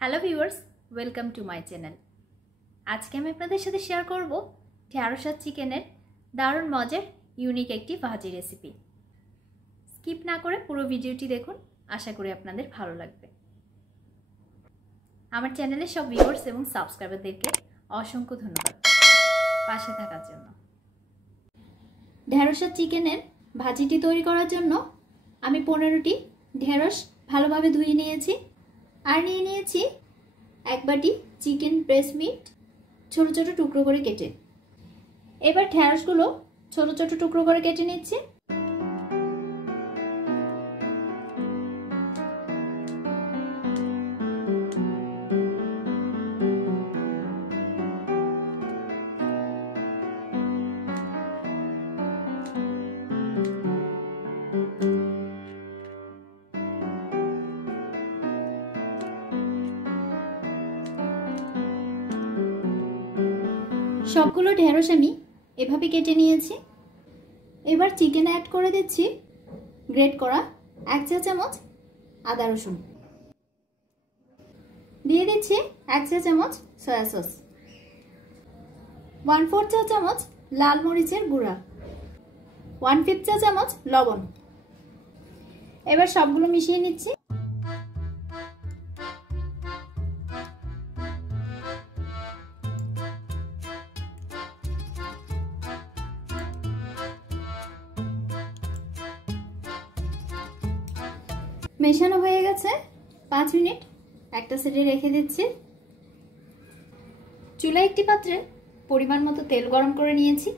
Hello viewers, welcome to my channel. আজকে আমি আপনাদের সাথে শেয়ার করব ঢেঁড়স আর চিকেনের দারুণ মজার ইউনিক একটি ভাজি রেসিপি। স্কিপ না করে পুরো ভিডিওটি দেখুন, আশা করি আপনাদের ভালো লাগবে। আমার চ্যানেলের সব ভিউয়ার্স এবং সাবস্ক্রাইবারদেরকে অসংখ্য ধন্যবাদ পাশে থাকার জন্য। ঢেঁড়স আর চিকেনের ভাজিটি তৈরি করার জন্য আমি 15টি ঢেঁড়স ভালোভাবে ধুয়ে নিয়েছি আর নিয়ে নিয়েছি 1 বাটি চিকেন ব্রেস্ট মিট ছোট ছোট টুকরো করে কেটে। এবার ঢেঁড়সগুলো ছোট ছোট টুকরো করে কেটে নিচ্ছি। সবগুলো ঢেঁড়স আমি এভাবে কেটে নিয়েছি। এবার চিকেনে অ্যাড করে দিচ্ছি গ্রেট করা 1 চা চামচ আদা রসুন, দিয়ে দিচ্ছি 1 চা চামচ সয়া সস, 1/4 চা চামচ লাল মরিচের গুঁড়া, 1/5 চা চামচ লবণ। এবার সবগুলো মিশিয়ে নিচ্ছি। মেশানো হয়ে গেছে, 5 মিনিট একটা সাইডে রেখে দিচ্ছি। চুলায় একটি পাত্রে পরিমাণ মতো তেল গরম করে নিয়েছি।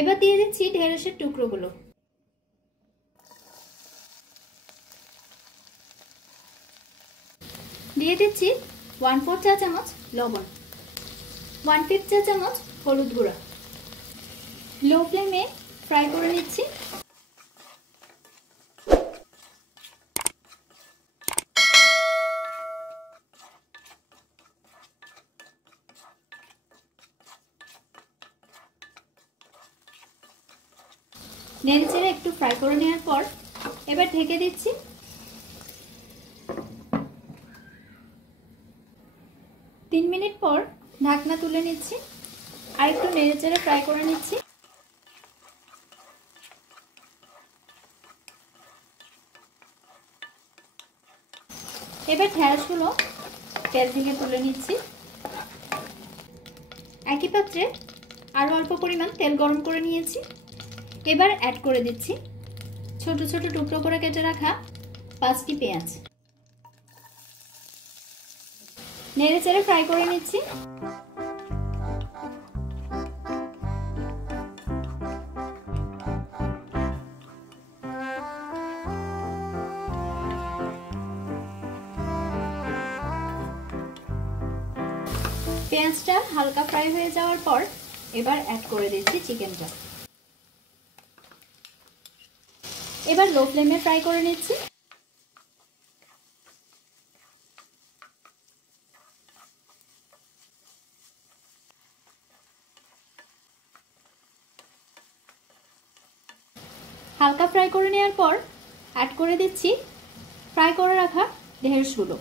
এবার দিয়ে দিচ্ছি ঢেঁড়সের টুকরোগুলো। দিয়ে দিচ্ছি 1/4 চা চামচ লবণ, 1/5 চা চামচ হলুদ গুঁড়া। লো ফ্লেমে ফ্রাই করে নিচ্ছি। নেড়েচেড়ে একটু ফ্রাই করে নেওয়ার পর এবার ঢেকে দিচ্ছি। 3 মিনিট পর ঢাকনা তুলে নিচ্ছি আর একটু নেড়েচেড়ে ফ্রাই করে নিচ্ছি। এবার ঢেঁড়সগুলো তেল থেকে তুলে নিচ্ছি। একই পাত্রে আরো অল্প পরিমাণ তেল গরম করে নিয়েছি। এবার অ্যাড করে দিচ্ছি ছোট ছোট টুকরো করে কেটে রাখা 5টি পেঁয়াজ। নেড়েচেড়ে ফ্রাই করে নিচ্ছি। পেঁয়াজটা হালকা ফ্রাই হয়ে যাওয়ার পর এবার অ্যাড করে দিচ্ছি চিকেনটা। এবার লো ফ্লেমে ফ্রাই করে নিচ্ছি। হালকা ফ্রাই করে নেওয়ার পর অ্যাড করে দিচ্ছি ফ্রাই করে রাখা ঢেঁড়সগুলো।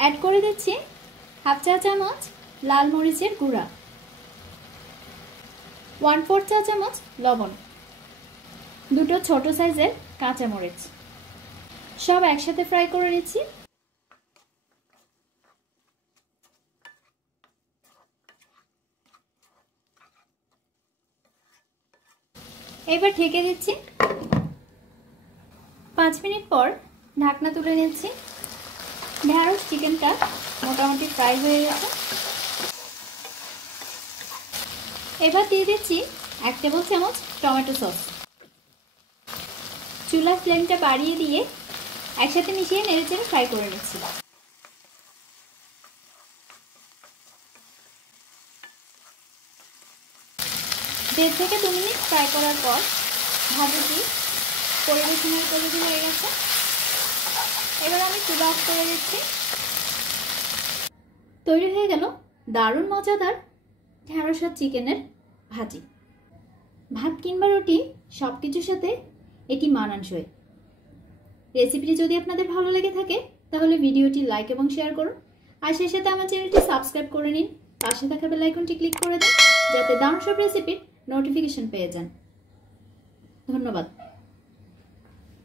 অ্যাড করে দিচ্ছি 1/2 চা চামচ লাল মরিচের গুঁড়া, 1/4 চা চামচ লবণ, 2টো ছোট সাইজের কাঁচামরিচ। সব একসাথে ফ্রাই করে নিচ্ছি। এবার ঢেকে দিচ্ছি। 5 মিনিট পর ঢাকনা তুলে নিচ্ছি। ঢেঁড়স চিকেনটা মোটামুটি ফ্রাই হয়ে গেছে। এবার দিয়ে দিচ্ছি 1 টেবিল চামচ টমেটো সস। চুলার ফ্লেমটা বাড়িয়ে দিয়ে একসাথে মিশিয়ে নেড়েচেড়ে ফ্রাই করে নিচ্ছি। দেড় থেকে 2 মিনিট ফ্রাই করার পর ভাজিটি পরিবেশনের উপযোগী হয়ে গেছে। এবার আমি চুলা অফ করে দিচ্ছি। তৈরি হয়ে গেল দারুণ মজাদার ঢেঁড়স আর চিকেনের ভাজি। ভাত কিংবা রুটি সবকিছুর সাথে এটি মানানসই। রেসিপিটি যদি আপনাদের ভালো লেগে থাকে তাহলে ভিডিওটি লাইক এবং শেয়ার করুন, আর সেই সাথে আমার চ্যানেলটি সাবস্ক্রাইব করে নিন। পাশে থাকা বেল আইকনটি ক্লিক করে দিন যাতে দারুণ সব রেসিপির নোটিফিকেশন পেয়ে যান। ধন্যবাদ।